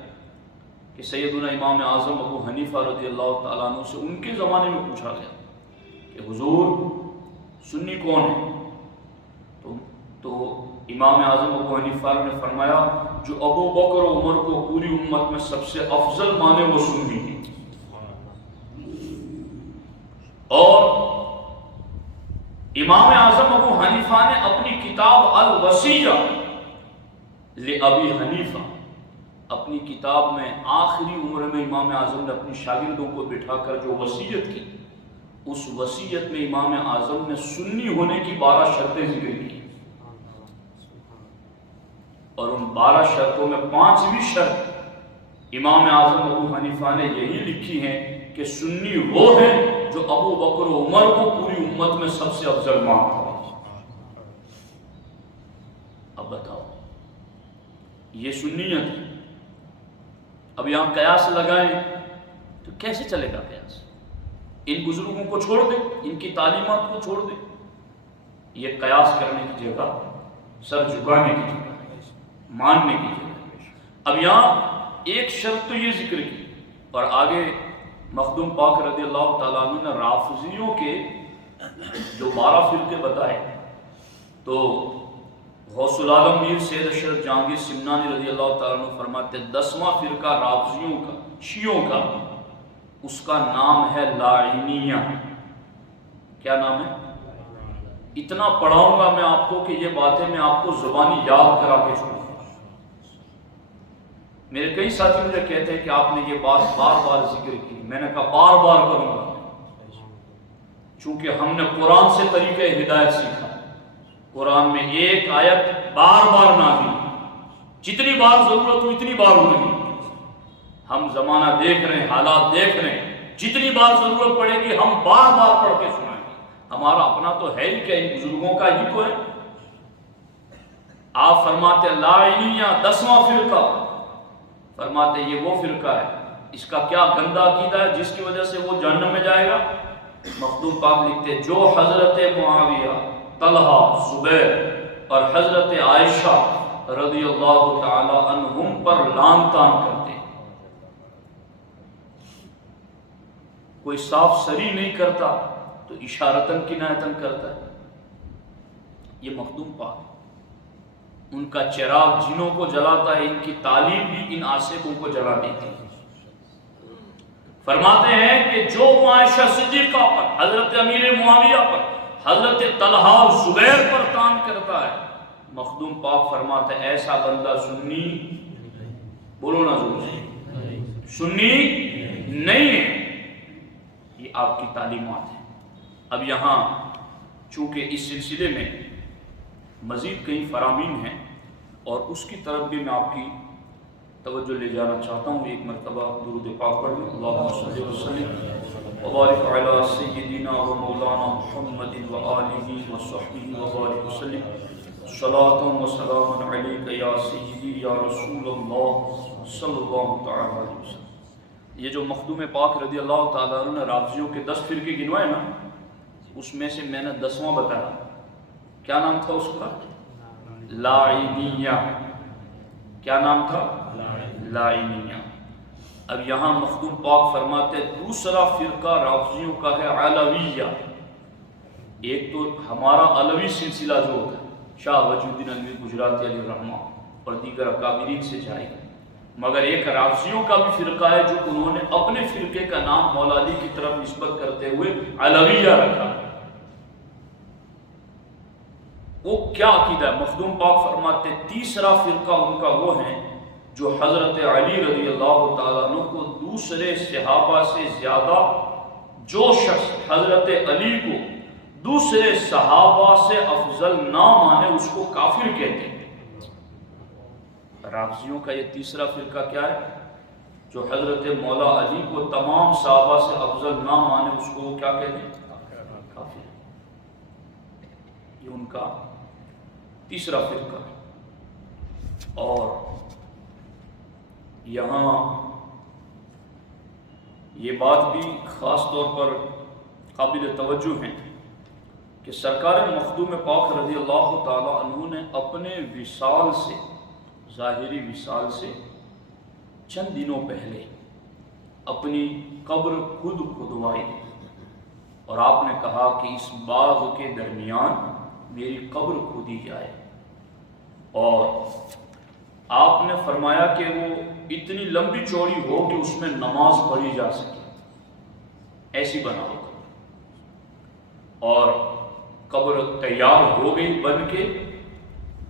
کہ سیدنا امام اعظم ابو حنیفہ رضی اللہ تعالیٰ عنہ سے ان کے زمانے میں پوچھا گیا کہ حضور سنی کون ہے؟ تو امام اعظم ابو حنیفہ نے فرمایا جو ابو بکر و عمر کو پوری امت میں سب سے افضل مانے وہ سنی ہیں. اور امام اعظم ابو حنیفہ نے اپنی کتاب الوصیہ لابی حنیفہ، اپنی کتاب میں آخری عمر میں امام اعظم نے اپنی شاگردوں کو بٹھا کر جو وصیت کی، اس وصیت میں امام اعظم نے سنی ہونے کی 12 شرطیں ذکر کی، اور ان 12 شرطوں میں 5ویں شرط امام اعظم ابو حنیفہ نے یہی لکھی ہے کہ سنی وہ ہے جو ابو بکر و عمر کو پوری امت میں سب سے افضل مانتا ہے. اب بتاؤ یہ سنیت ہے. اب یہاں قیاس لگائیں تو کیسے چلے گا قیاس؟ ان بزرگوں کو چھوڑ دیں، ان کی تعلیمات کو چھوڑ دیں. یہ قیاس کرنے کی جگہ، سر جھکانے کی جگہ، ماننے کی جگہ. اب یہاں ایک شرط تو یہ ذکر کی، اور آگے مخدوم پاک رضی اللہ تعالیٰ عنہ نے رافضیوں کے جو 12 فرقے بتائے، تو غوث العالم میر سید اشرف جہانگیر سمنانی رضی اللہ تعالیٰ عنہ فرماتے 10واں فرقہ رافضیوں کا، شیعوں کا، اس کا نام ہے لاعنیہ. کیا نام ہے؟ اتنا پڑھاؤں گا میں آپ کو کہ یہ باتیں میں آپ کو زبانی یاد کرا کے چھوڑوں. میرے کئی ساتھی مجھے کہتے ہیں کہ آپ نے یہ بات بار بار ذکر کی. میں نے کہا بار بار کروں گا، چونکہ ہم نے قرآن سے طریقہ ہدایت سیکھا. قرآن میں ایک آیت بار بار نازل، جتنی بار ضرورت ہو اتنی بار ہوگی. ہم زمانہ دیکھ رہے ہیں، حالات دیکھ رہے ہیں، جتنی بار ضرورت پڑے گی ہم بار بار پڑھ کے سنائیں گے. ہمارا اپنا تو ہے ہی کہ ان بزرگوں کا ہی تو ہے. آپ فرماتے لاعنیہ 10واں فرقہ، فرماتے یہ وہ فرقہ ہے اس کا کیا گندا عقیدہ ہے جس کی وجہ سے وہ جہنم میں جائے گا. مخدوم پاک لکھتے جو حضرت معاویہ، طلحہ، زبیر اور حضرت عائشہ رضی اللہ تعالی عنہم پر لعن طعن کرتے، کوئی صاف سری نہیں کرتا تو اشارتاً کنایتاً کرتا ہے. یہ مخدوم پاک ان کا چراغ جنوں کو جلاتا ہے، ان کی تعلیم بھی ان عاصبوں کو جلا دیتی ہے. فرماتے ہیں کہ جو عائشہ صدیقہ پر، حضرت امیر معاویہ پر، حضرت طلحہ اور زبیر پر طعن کرتا ہے، مخدوم پاک فرماتے ہیں ایسا بندہ سنی، بولو نا ضرور، سنی نہیں ہے. یہ آپ کی تعلیمات ہیں. اب یہاں چونکہ اس سلسلے میں مزید کئی فرامین ہیں اور اس کی طرف بھی میں آپ کی توجہ لے جانا چاہتا ہوں. ایک مرتبہ درود پاک پڑھ لیں. اللہم صلی وسلم وبارک علی سیدنا و مولانا محمد و آلہ و صحبہ وبارک وسلم. صلاۃ و سلام علیک یا سیدی یا رسول اللہ صلی اللہ تعالی علیہ وسلم. یہ جو مخدوم پاک رضی اللہ تعالیٰ عنہ نے رافضیوں کے 10 فرقے گنوائے نا، اس میں سے میں نے 10واں بتایا. کیا نام تھا اس کا؟ لاعنیہ. کیا نام تھا؟ لاعنیہ. اب یہاں مخدوم پاک فرماتے دوسرا فرقہ رافضیوں کا ہے علویہ. ایک تو ہمارا علوی سلسلہ جو ہوتا ہے شاہ وجی الدین علوی گجراتی علیہ الرحمہ اور دیگر اکابرین سے جاری، مگر ایک رافضیوں کا بھی فرقہ ہے جو انہوں نے اپنے فرقے کا نام مولا علی کی طرف نسبت کرتے ہوئے علویہ رکھا. وہ کیا عقیدہ ہے؟ مخدوم پاک فرماتے تیسرا فرقہ ان کا وہ ہے جو حضرت علی رضی اللہ تعالیٰ عنہ کو دوسرے صحابہ سے زیادہ، جو شخص حضرت علی کو دوسرے صحابہ سے افضل نہ مانے اس کو کافر کہتے ہیں. رافضیوں کا یہ تیسرا فرقہ کیا ہے؟ جو حضرت مولا علی کو تمام صحابہ سے افضل نہ مانے اس کو وہ کیا کہتے ہیں؟ کافر. یہ ان کا تیسرا فرقہ. اور یہاں یہ بات بھی خاص طور پر قابل توجہ ہے کہ سرکار مخدوم پاک رضی اللہ تعالی عنہ نے اپنے وصال سے، ظاہری وصال سے چند دنوں پہلے اپنی قبر خود کھدوائی، اور آپ نے کہا کہ اس باغ کے درمیان میری قبر کھودی جائے، اور آپ نے فرمایا کہ وہ اتنی لمبی چوڑی ہو کہ اس میں نماز پڑھی جا سکے، ایسی بناؤ۔ اور قبر تیار ہو گئی بن کے،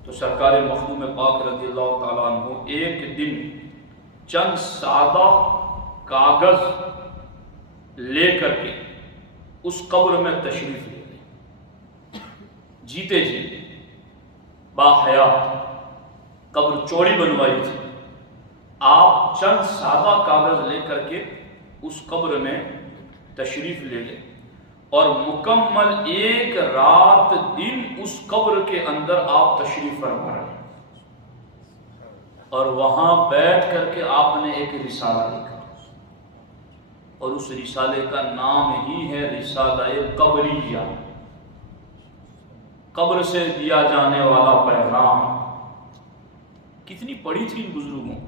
تو سرکار مخدوم پاک رضی اللہ تعالیٰ عنہ ایک دن چند سادہ کاغذ لے کر کے اس قبر میں تشریف لے گئے، جیتے جی باحیات، قبر چوڑی بنوائی تھی، آپ چند سادہ کاغذ لے کر کے اس قبر میں تشریف لے گئے، اور مکمل ایک رات دن اس قبر کے اندر آپ تشریف فرما رہے ہیں، اور وہاں بیٹھ کر کے آپ نے ایک رسالہ لکھا، اور اس رسالے کا نام ہی ہے رسالہ قبریہ، قبر سے دیا جانے والا پیغام۔ کتنی پڑھی تھی ان بزرگوں،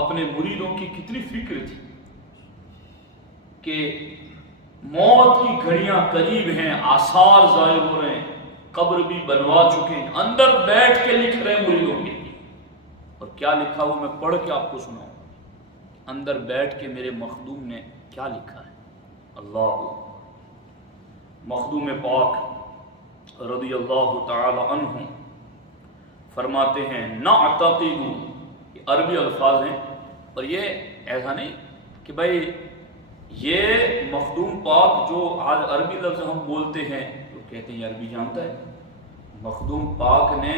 اپنے مریدوں کی کتنی فکر تھی کہ موت کی گھڑیاں قریب ہیں، آثار ظاہر ہو رہے ہیں، قبر بھی بنوا چکے ہیں، اندر بیٹھ کے لکھ رہے ہیں مریدوں کے لیے۔ اور کیا لکھا وہ میں پڑھ کے آپ کو سناؤں، اندر بیٹھ کے میرے مخدوم نے کیا لکھا ہے۔ اللہ مخدوم پاک رضی اللہ تعالی عنہ فرماتے ہیں نعتقد، یہ عربی الفاظ ہیں، اور یہ ایسا نہیں کہ بھائی یہ مخدوم پاک جو آج عربی لفظ ہم بولتے ہیں، لوگ کہتے ہیں یہ عربی جانتا ہے، مخدوم پاک نے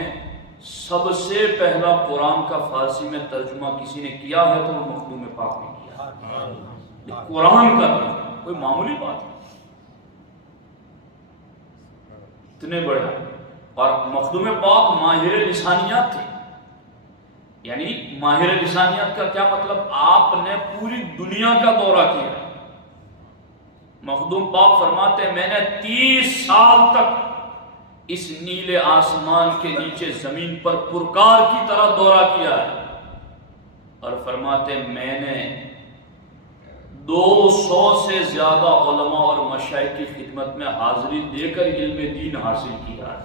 سب سے پہلا قرآن کا فارسی میں ترجمہ کسی نے کیا ہے تو وہ مخدوم پاک نے کیا، قرآن کا ترجمہ، کوئی معمولی بات ہے، اتنے بڑے۔ اور مخدوم پاک ماہر لسانیات تھے، یعنی ماہر لسانیات کا کیا مطلب، آپ نے پوری دنیا کا دورہ کیا۔ مخدوم پاک فرماتے ہیں میں نے 30 سال تک اس نیلے آسمان کے نیچے زمین پر پرکار کی طرح دورہ کیا ہے، اور فرماتے ہیں میں نے 200 سے زیادہ علماء اور مشائخ کی خدمت میں حاضری دے کر علم دین حاصل کیا ہے۔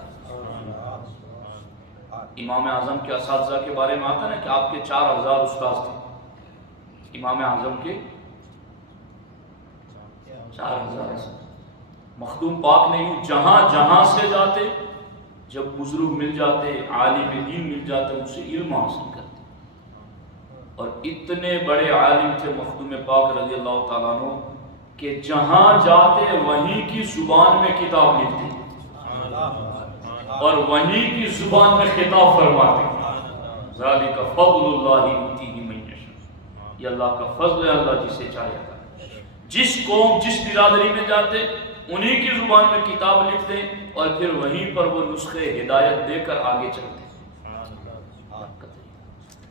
امام اعظم کے اساتذہ کے بارے میں آتا ہے نا کہ آپ کے 4000 استاذ تھے، امام اعظم کے 4000۔ مخدوم پاک نے یوں جہاں جہاں سے جاتے، جب بزرگ مل جاتے، عالم دین مل جاتے، ان سے علم حاصل کرتے، اور اتنے بڑے عالم تھے مخدوم پاک رضی اللہ تعالیٰ عنہ کہ جہاں جاتے وہیں کی زبان میں کتاب لکھتے اور وہیں کی زبان میں خطاب فرماتے۔ ذالک فضل اللہ یؤتیہ من یشاء، یہ اللہ کا فضل ہے، اللہ جسے چاہتا ہے۔ جس قوم جس برادری میں جاتے انہی کی زبان میں کتاب لکھتے اور پھر وہیں پر وہ نسخے ہدایت دے کر آگے چلتے۔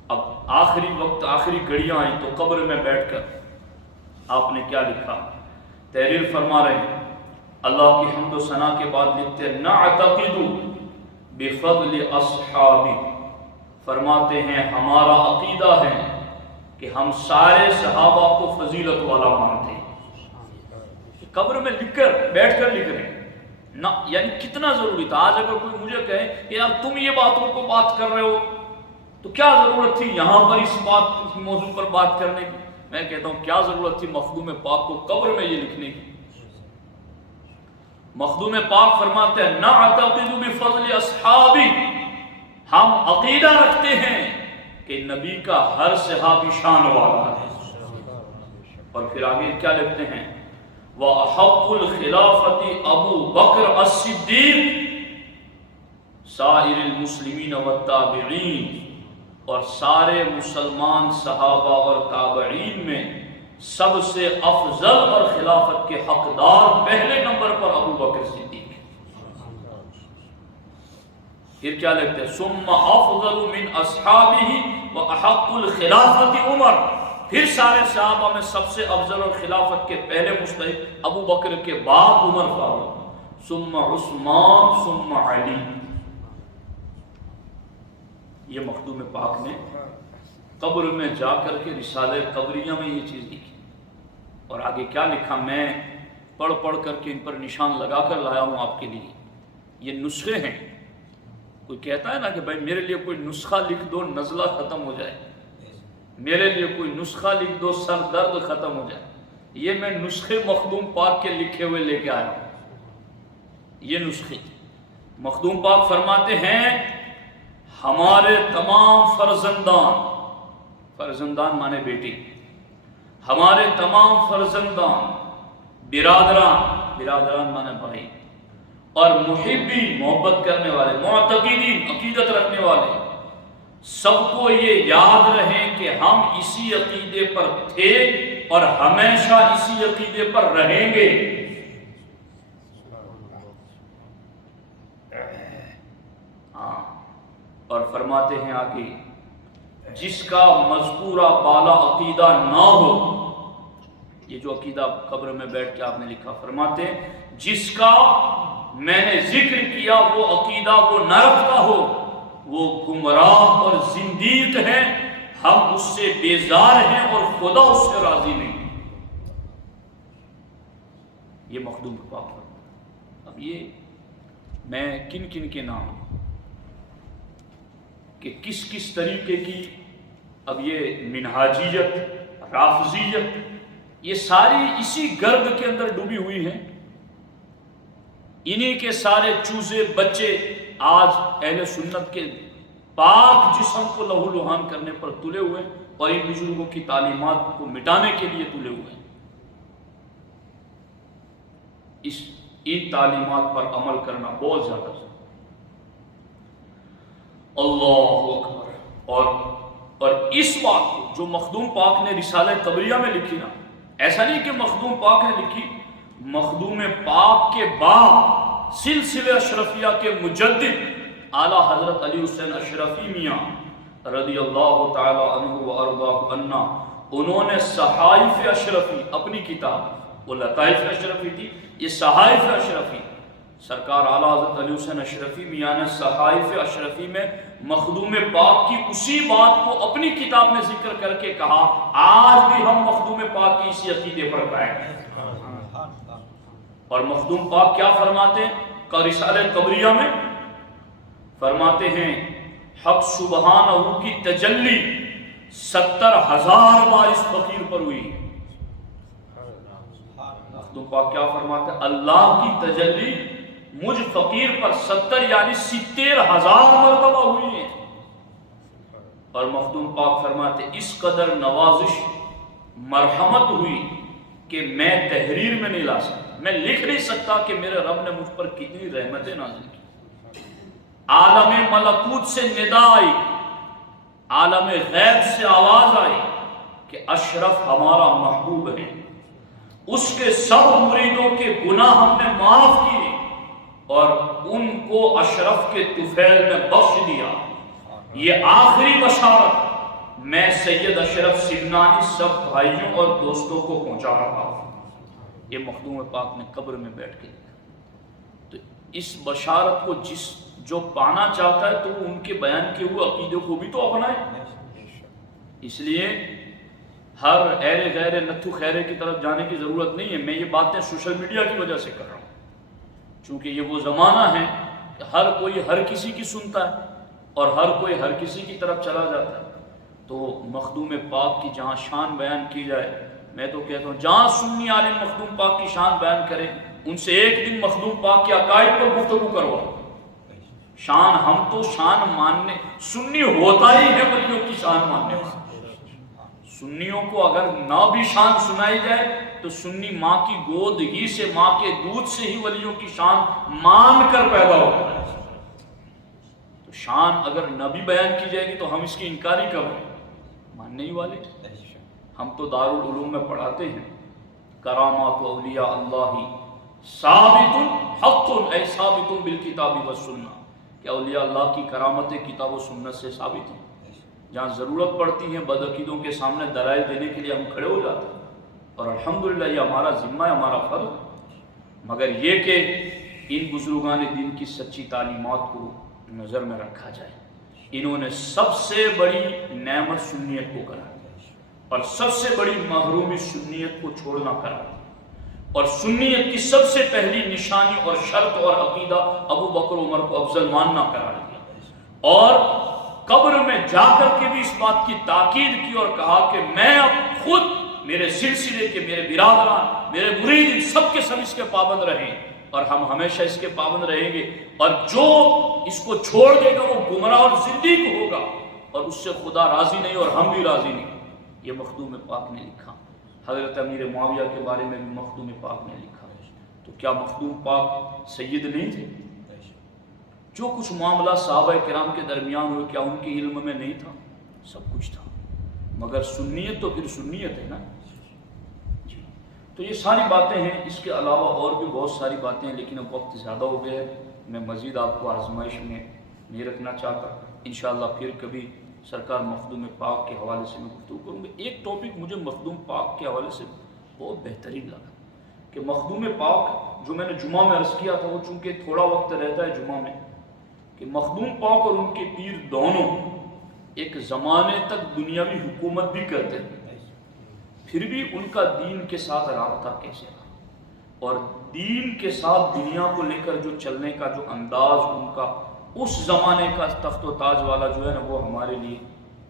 اب آخری وقت، آخری گھڑیاں آئیں تو قبر میں بیٹھ کر آپ نے کیا لکھا، تحریر فرما رہے ہیں، اللہ کی حمد و ثنا کے بعد لکھتے ہیں نعتقد بفضل اصحابی، فرماتے ہیں ہمارا عقیدہ ہے کہ ہم سارے صحابہ کو فضیلت والا مانتے ہیں۔ قبر میں لکھ کر بیٹھ کر لکھ رہے ہیں نہ، یعنی کتنا ضروری تھا۔ آج اگر کوئی مجھے کہے کہ یار تم یہ باتوں کو بات کر رہے ہو تو کیا ضرورت تھی یہاں پر اس بات موضوع پر بات کرنے کی، میں کہتا ہوں کیا ضرورت تھی مخدوم پاک کو قبر میں یہ لکھنے کی۔ مخدوم پاک فرماتے ہیں نعتقد بفضل اصحابی، ہم عقیدہ رکھتے ہیں کہ نبی کا ہر صحابی شان والا ہے۔ اور پھر آگے کیا لکھتے ہیں وَأَحَقُّ الْخِلَافَةِ أَبُو بَكْرَ الصِّدِّيقِ سائر المسلمین والتابعین، اور سارے مسلمان صحابہ اور تابعین میں سب سے افضل اور خلافت کے حقدار پہلے نمبر پر ابو بکر صدیق۔ پھر کیا لکھتے ہیں ثم افضل من اصحابہ واحق الخلافۃ عمر، پھر سارے صحابہ میں سب سے افضل اور خلافت کے پہلے مستحق ابو بکر کے بعد عمر فاروق، ثم عثمان ثم علی۔ یہ مخدوم پاک نے قبر میں جا کر کے رسالہ قبریہ میں یہ چیز لکھی، اور آگے کیا لکھا میں پڑھ پڑھ کر کے ان پر نشان لگا کر لایا ہوں آپ کے لیے۔ یہ نسخے ہیں. کوئی کہتا ہے نا کہ بھائی میرے لیے کوئی نسخہ لکھ دو نزلہ ختم ہو جائے، میرے لیے کوئی نسخہ لکھ دو سر درد ختم ہو جائے. یہ میں نسخے مخدوم پاک کے لکھے ہوئے لے کے آیا ہوں. یہ نسخے مخدوم پاک فرماتے ہیں ہمارے تمام فرزندان مانے بیٹی، ہمارے تمام فرزندان، برادران مانے بھائی، اور محبین محبت کرنے والے، معتقدین عقیدت رکھنے والے، سب کو یہ یاد رہے کہ ہم اسی عقیدے پر تھے اور ہمیشہ اسی عقیدے پر رہیں گے. اور فرماتے ہیں آگے جس کا مذکورہ بالا عقیدہ نہ ہو، یہ جو عقیدہ قبر میں بیٹھ کے آپ نے لکھا، فرماتے ہیں جس کا میں نے ذکر کیا وہ عقیدہ وہ نہ رکھتا ہو وہ گمراہ اور زندیق ہے، ہم اس سے بیزار ہیں اور خدا اس سے راضی نہیں. یہ مخدوم پاک فرماتا. اب یہ میں کن کن کے نام کہ کس کس طریقے کی، اب یہ منہاجیت، رافضیت، یہ ساری اسی گرد کے اندر ڈوبی ہوئی ہیں. انہی کے سارے چوزے بچے آج اہل سنت کے پاک جسم کو لہو لہان کرنے پر تلے ہوئے اور ان بزرگوں کی تعلیمات کو مٹانے کے لیے تلے ہوئے ہیں. ان تعلیمات پر عمل کرنا بہت زیادہ ضروری. اللہ اکبر. اور اس بات کو جو مخدوم پاک نے رسالہ قبریہ میں لکھی نا، ایسا نہیں کہ مخدوم پاک نے لکھی، مخدوم پاک کے بعد سلسلہ اشرفیہ کے مجدد اعلیٰ حضرت علی حسین اشرفی میاں رضی اللہ تعالی عنہ و ارضاہ عنا، انہوں نے صحائف اشرفی اپنی کتاب، وہ لطائف اشرفی تھی، یہ صحائف اشرفی، سرکار اعلیٰ حضرت علی حسین اشرفی میاں نے صحائف اشرفی میں مخدوم پاک کی اسی بات کو اپنی کتاب میں ذکر کر کے کہا آج بھی ہم مخدوم پاک کی اسی عقیدے پر قائم ہیں. اور مخدوم پاک کیا فرماتے ہیں رسالہ قبریہ میں؟ فرماتے ہیں حق سبحانہ کی تجلی 70,000 بار اس فقیر پر ہوئی. مخدوم پاک کیا فرماتے ہیں؟ اللہ کی تجلی مجھ فقیر پر 70 یعنی 70,000 مرتبہ ہوئی ہے. اور مخدوم پاک فرماتے اس قدر نوازش مرحمت ہوئی کہ میں تحریر میں نہیں لا سکتا، میں لکھ نہیں سکتا کہ میرے رب نے مجھ پر کتنی رحمتیں نازل کی. عالم ملکوت سے ندا آئی، عالم غیب سے آواز آئی کہ اشرف ہمارا محبوب ہے، اس کے سب مریدوں کے گناہ ہم نے معاف کیے اور ان کو اشرف کے طفیل میں بخش دیا. یہ آخری بشارت میں سید اشرف سمنانی سب بھائیوں اور دوستوں کو پہنچا رہا ہوں. یہ مخدوم پاک نے قبر میں بیٹھ کے، تو اس بشارت کو جو پانا چاہتا ہے تو ان کے بیان کے ہوئے عقیدے کو بھی تو اپنائے. اس لیے ہر اہل غیر نتھو خیرے کی طرف جانے کی ضرورت نہیں ہے. میں یہ باتیں سوشل میڈیا کی وجہ سے کر رہا ہوں، چونکہ یہ وہ زمانہ ہے کہ ہر کوئی ہر کسی کی سنتا ہے اور ہر کوئی ہر کسی کی طرف چلا جاتا ہے. تو مخدوم پاک کی جہاں شان بیان کی جائے، میں تو کہتا ہوں جہاں سنی عالم مخدوم پاک کی شان بیان کریں ان سے ایک دن مخدوم پاک کے عقائد پر گفتگو کروا. شان ہم تو شان ماننے، سنی ہوتا ہی ہے ولیوں کی شان ماننے والا. سنیوں کو اگر نہ بھی شان سنائی جائے تو سنی ماں کی گود ہی سے، ماں کے دودھ سے ہی ولیوں کی شان مان کر پیدا ہوتا ہے. تو شان اگر نہ بھی بیان کی جائے گی تو ہم اس کی انکاری کب ہیں؟ ماننے ہی والے. ہم تو دارالعلوم میں پڑھاتے ہیں کرامات اولیاء اللہ ثابت حق اے ثابت بالکتاب والسنہ، کہ اولیاء اللہ کی کرامتیں کتاب و سنت سے ثابت ہیں. جہاں ضرورت پڑتی ہے بدعقیدوں کے سامنے دلائل دینے کے لیے ہم کھڑے ہو جاتے ہیں اور الحمدللہ یہ ہمارا ذمہ ہے، ہمارا فرض ہے. مگر یہ کہ ان بزرگان دین کی سچی تعلیمات کو نظر میں رکھا جائے. انہوں نے سب سے بڑی نعمت سنیت کو کرا اور سب سے بڑی محرومی سنیت کو چھوڑنا کرا. اور سنیت کی سب سے پہلی نشانی اور شرط اور عقیدہ ابو بکر عمر کو افضل ماننا قرار دیا، اور قبر میں جا کر کے بھی اس بات کی تاکید کی اور کہا کہ میں اب خود، میرے سلسلے کے میرے برادران، میرے مرید، سب کے سب اس کے پابند رہیں، اور ہم ہمیشہ اس کے پابند رہیں گے، اور جو اس کو چھوڑ دے گا وہ گمراہ اور زندیق ہوگا، اور اس سے خدا راضی نہیں اور ہم بھی راضی نہیں۔ یہ مخدوم پاک نے لکھا۔ حضرت امیر معاویہ کے بارے میں بھی مخدوم پاک نے لکھا ہے۔ تو کیا مخدوم پاک سید نہیں تھے؟ جو کچھ معاملہ صحابہ کرام کے درمیان ہوئے کیا ان کے علم میں نہیں تھا؟ سب کچھ تھا، مگر سنیت تو پھر سنیت ہے نا جی۔ تو یہ ساری باتیں ہیں، اس کے علاوہ اور بھی بہت ساری باتیں ہیں، لیکن اب وقت زیادہ ہو گیا ہے، میں مزید آپ کو آزمائش میں نہیں رکھنا چاہتا۔ انشاءاللہ پھر کبھی سرکار مخدوم پاک کے حوالے سے میں گفتگو کروں گا۔ ایک ٹاپک مجھے مخدوم پاک کے حوالے سے بہت بہترین لگا کہ مخدوم پاک، جو میں نے جمعہ میں عرض کیا تھا، وہ چونکہ تھوڑا وقت رہتا ہے جمعہ میں، کہ مخدوم پاک اور ان کے پیر دونوں ایک زمانے تک دنیاوی حکومت بھی کرتے تھے، پھر بھی ان کا دین کے ساتھ رابطہ کیسے رہا، اور دین کے ساتھ دنیا کو لے کر جو چلنے کا جو انداز ان کا اس زمانے کا تخت و تاج والا جو ہے نا، وہ ہمارے لیے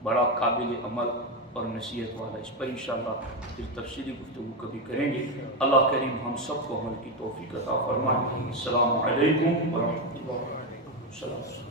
بڑا قابل عمل اور نصیحت والا۔ اس پر انشاءاللہ پھر تفصیلی گفتگو کبھی کریں گے۔ اللہ کریم ہم سب کو عمل کی توفیق عطا فرمائے۔ السلام علیکم ورحمۃ اللہ وبرکاتہ۔